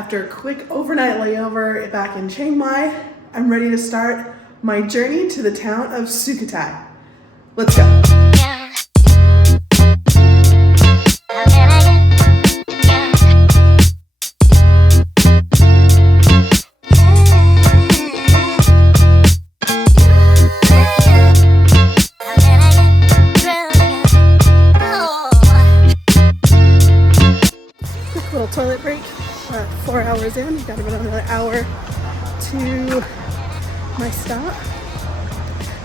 After a quick overnight layover back in Chiang Mai, I'm ready to start my journey to the town of Sukhothai. Let's go. Quick little toilet break. 4 hours in, got about another hour to my stop.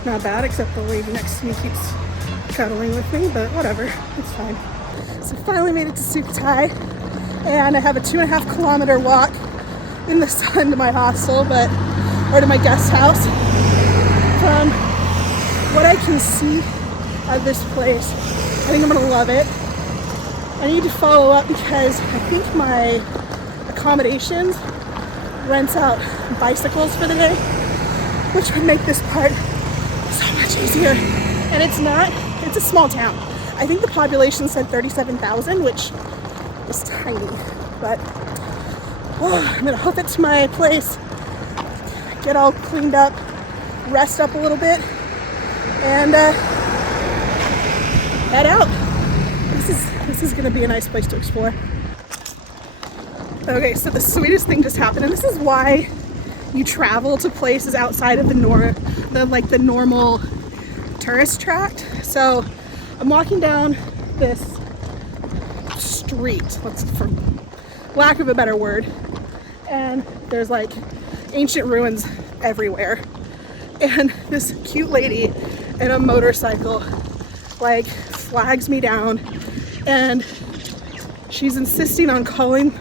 Not bad, except the lady next to me keeps cuddling with me, but whatever, it's fine. So finally made it to Sukhothai, and I have a 2.5 kilometer walk in the sun to my hostel, or to my guest house. From what I can see of this place, I think I'm gonna love it. I need to follow up because I think my accommodations rents out bicycles for the day, which would make this part so much easier. And it's a small town. I think the population said 37,000, which is tiny, but I'm gonna hoof it to my place, get all cleaned up, rest up a little bit, and head out. This is gonna be a nice place to explore. Okay, so the sweetest thing just happened, and this is why you travel to places outside of the normal tourist tract. So I'm walking down this street, for lack of a better word, and there's like ancient ruins everywhere. And this cute lady in a motorcycle like flags me down, and she's insisting on calling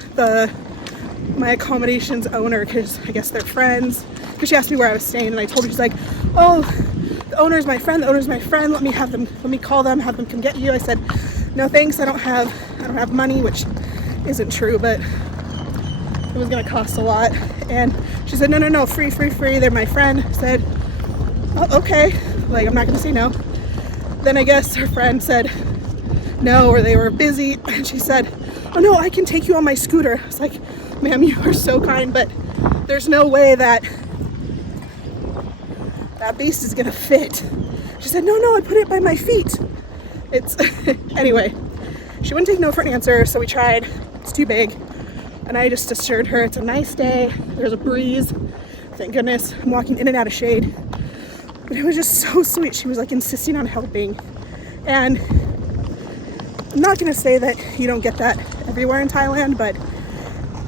my accommodations owner, because I guess they're friends, because she asked me where I was staying, and I told her. She's like, oh, the owner's my friend, let me call them, have them come get you. I said, no thanks, I don't have money, which isn't true, but it was gonna cost a lot. And she said, no, free, they're my friend. I said, oh, okay, like I'm not gonna say no. Then I guess her friend said no, or they were busy, and she said, oh no, I can take you on my scooter. I was like, ma'am, you are so kind, but there's no way that beast is gonna fit. She said, no, I put it by my feet. Anyway, she wouldn't take no for an answer, so we tried. It's too big. And I just assured her it's a nice day, there's a breeze, thank goodness. I'm walking in and out of shade. But it was just so sweet. She was like insisting on helping. And I'm not gonna say that you don't get that everywhere in Thailand, but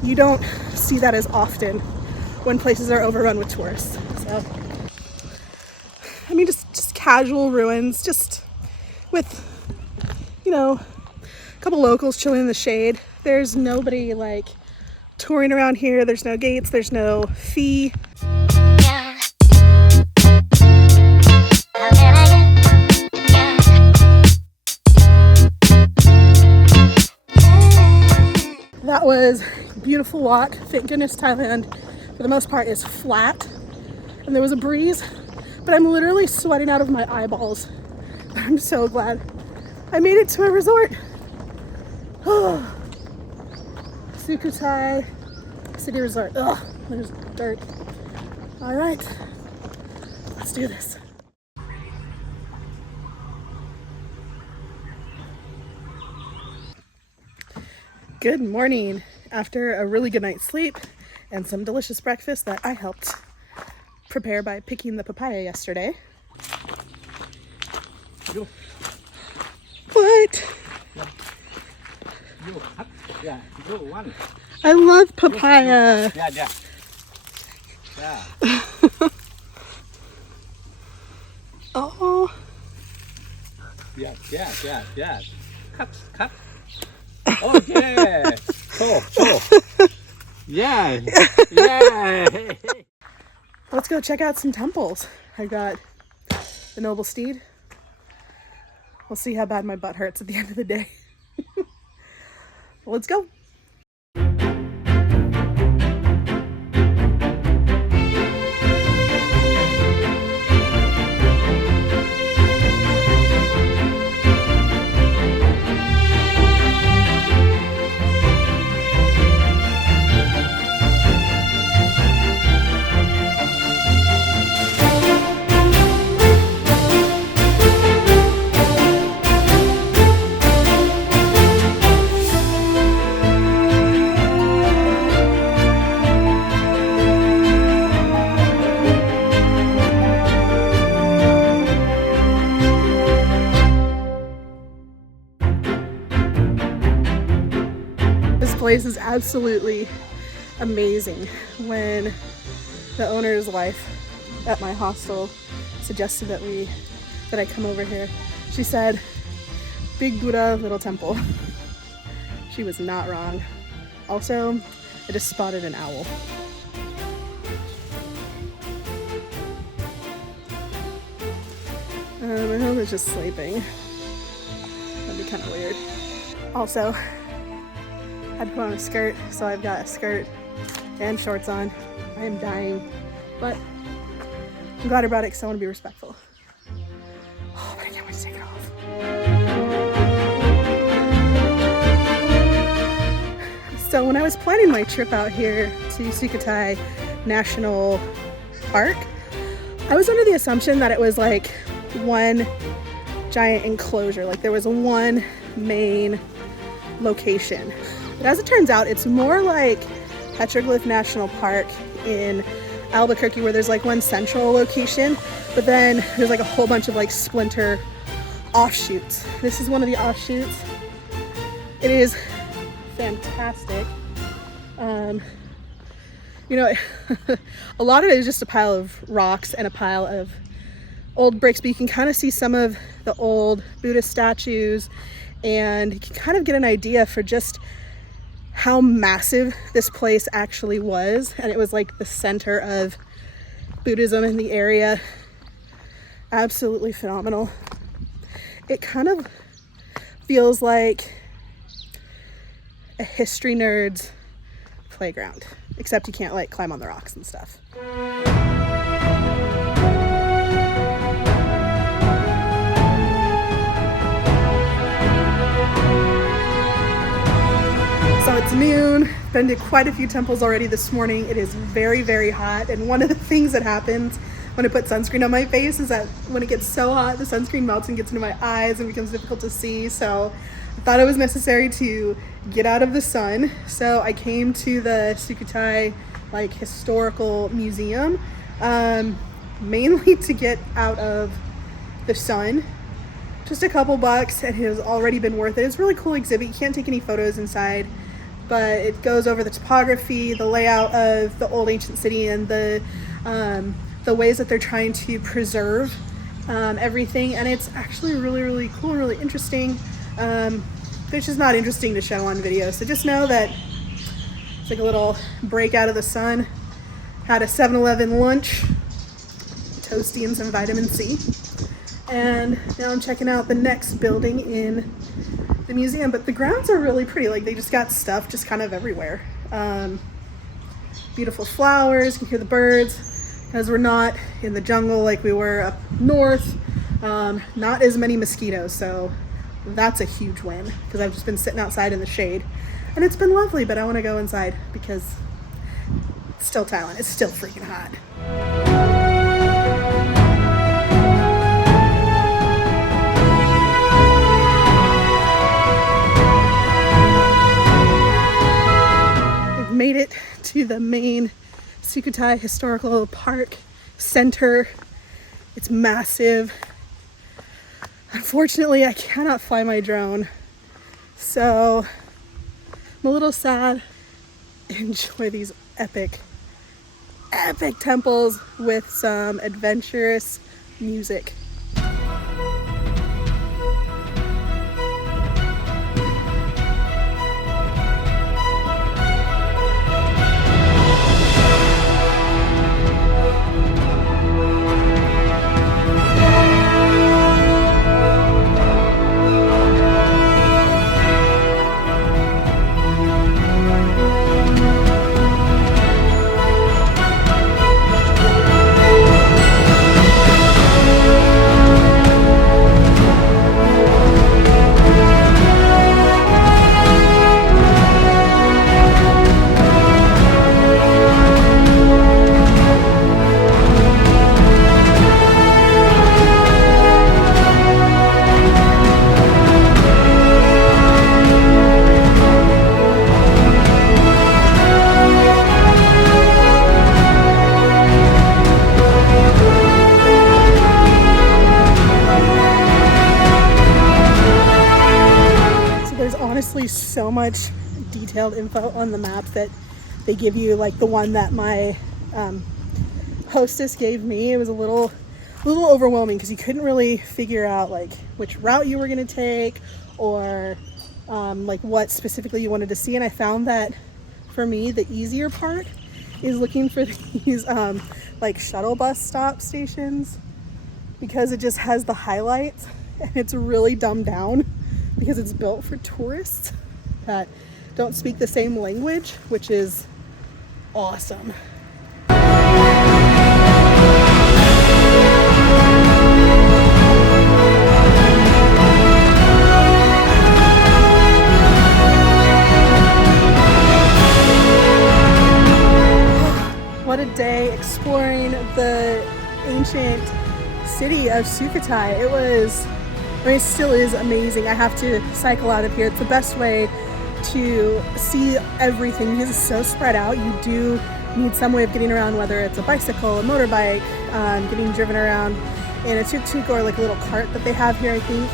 you don't see that as often when places are overrun with tourists. So, I mean, just casual ruins, just with, a couple locals chilling in the shade. There's nobody like touring around here. There's no gates, there's no fee. That was a beautiful walk. Thank goodness Thailand, for the most part, is flat. And there was a breeze, but I'm literally sweating out of my eyeballs. I'm so glad I made it to my resort. Sukhothai City Resort. Ugh, there's dirt. All right, let's do this. Good morning. After a really good night's sleep and some delicious breakfast that I helped prepare by picking the papaya yesterday. What? I love papaya. Oh. Yeah. Cut. Oh yeah. So. Yeah. Let's go check out some temples. I got the noble steed. We'll see how bad my butt hurts at the end of the day. Let's go. absolutely amazing. When the owner's wife at my hostel suggested that I come over here, she said, "Big Buddha, little temple." She was not wrong. Also, I just spotted an owl. I hope it's just sleeping. That'd be kind of weird. Also, I had to put on a skirt, so I've got a skirt and shorts on. I am dying, but I'm glad I brought it because I want to be respectful. Oh, but I can't wait to take it off. So when I was planning my trip out here to Sukhothai National Park, I was under the assumption that it was like one giant enclosure, like there was one main location. But as it turns out, it's more like Petroglyph National Park in Albuquerque, where there's like one central location, but then there's like a whole bunch of like splinter offshoots. This is one of the offshoots. It is fantastic. You know, a lot of it is just a pile of rocks and a pile of old bricks, but you can kind of see some of the old Buddhist statues, and you can kind of get an idea for just how massive this place actually was. And it was like the center of Buddhism in the area. Absolutely phenomenal. It kind of feels like a history nerd's playground, except you can't like climb on the rocks and stuff. So it's noon. Been to quite a few temples already this morning. It is very, very hot, and one of the things that happens when I put sunscreen on my face is that when it gets so hot, the sunscreen melts and gets into my eyes and becomes difficult to see. So I thought it was necessary to get out of the sun. So I came to the Sukhothai like historical museum, mainly to get out of the sun. Just a couple bucks, and it has already been worth it. It's a really cool exhibit. You can't take any photos inside, but it goes over the topography, the layout of the old ancient city, and the ways that they're trying to preserve everything. And it's actually really, really cool, really interesting. It's just not interesting to show on video. So just know that it's like a little break out of the sun. Had a 7-Eleven lunch, toasty and some vitamin C. And now I'm checking out the next building in the museum. But the grounds are really pretty. Like, they just got stuff just kind of everywhere. Beautiful flowers, you can hear the birds. Because we're not in the jungle like we were up north. Not as many mosquitoes, so that's a huge win, because I've just been sitting outside in the shade and it's been lovely, but I want to go inside because it's still Thailand. It's still freaking hot. We've made it to the main Sukhothai Historical Park Center. It's massive. Unfortunately, I cannot fly my drone, so I'm a little sad. Enjoy these epic temples with some adventurous music. So much detailed info on the map that they give you. Like the one that my hostess gave me, it was a little overwhelming because you couldn't really figure out like which route you were going to take or like what specifically you wanted to see. And I found that for me the easier part is looking for these like shuttle bus stop stations, because it just has the highlights and it's really dumbed down because it's built for tourists that don't speak the same language, which is awesome. What a day exploring the ancient city of Sukhothai. It still is amazing. I have to cycle out of here. It's the best way to see everything because it's so spread out. You do need some way of getting around, whether it's a bicycle, a motorbike, getting driven around in a tuk-tuk or like a little cart that they have here, I think.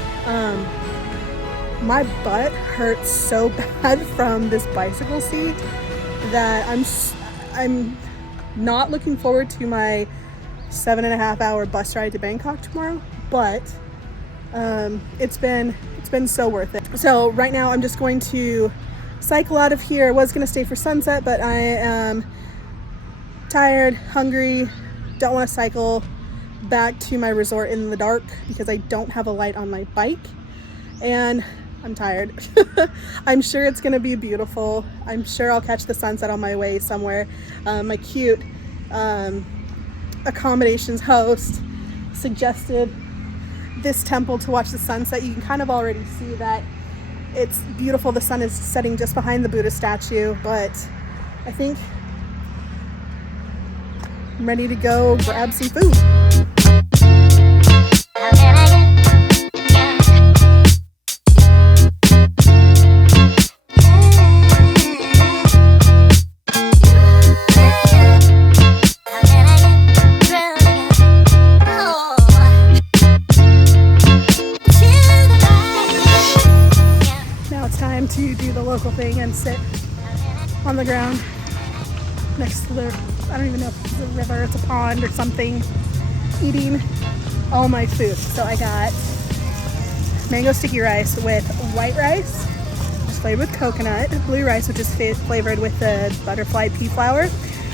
My butt hurts so bad from this bicycle seat that I'm not looking forward to my 7.5 hour bus ride to Bangkok tomorrow, but it's been so worth it. So right now I'm just going to cycle out of here. I was going to stay for sunset, but I am tired, hungry, don't want to cycle back to my resort in the dark because I don't have a light on my bike, and I'm tired. I'm sure it's gonna be beautiful. I'm sure I'll catch the sunset on my way somewhere. My cute accommodations host suggested this temple to watch the sunset. You can kind of already see that it's beautiful. The sun is setting just behind the Buddha statue, but I think I'm ready to go grab some food. To do the local thing and sit on the ground next to the, I don't even know if it's a river, it's a pond or something, eating all my food. So I got mango sticky rice with white rice, which is flavored with coconut, blue rice, which is flavored with the butterfly pea flower,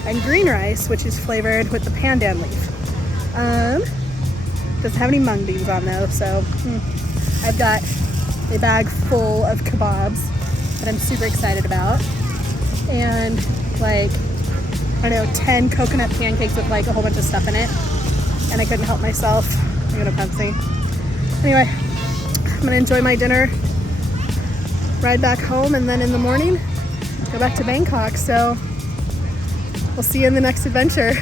and green rice, which is flavored with the pandan leaf. Doesn't have any mung beans on though, so I've got a bag full of kebabs that I'm super excited about, and like, I don't know, 10 coconut pancakes with like a whole bunch of stuff in it, and I couldn't help myself. I'm gonna fancy. Anyway, I'm gonna enjoy my dinner, ride back home, and then in the morning go back to Bangkok. So we'll see you in the next adventure.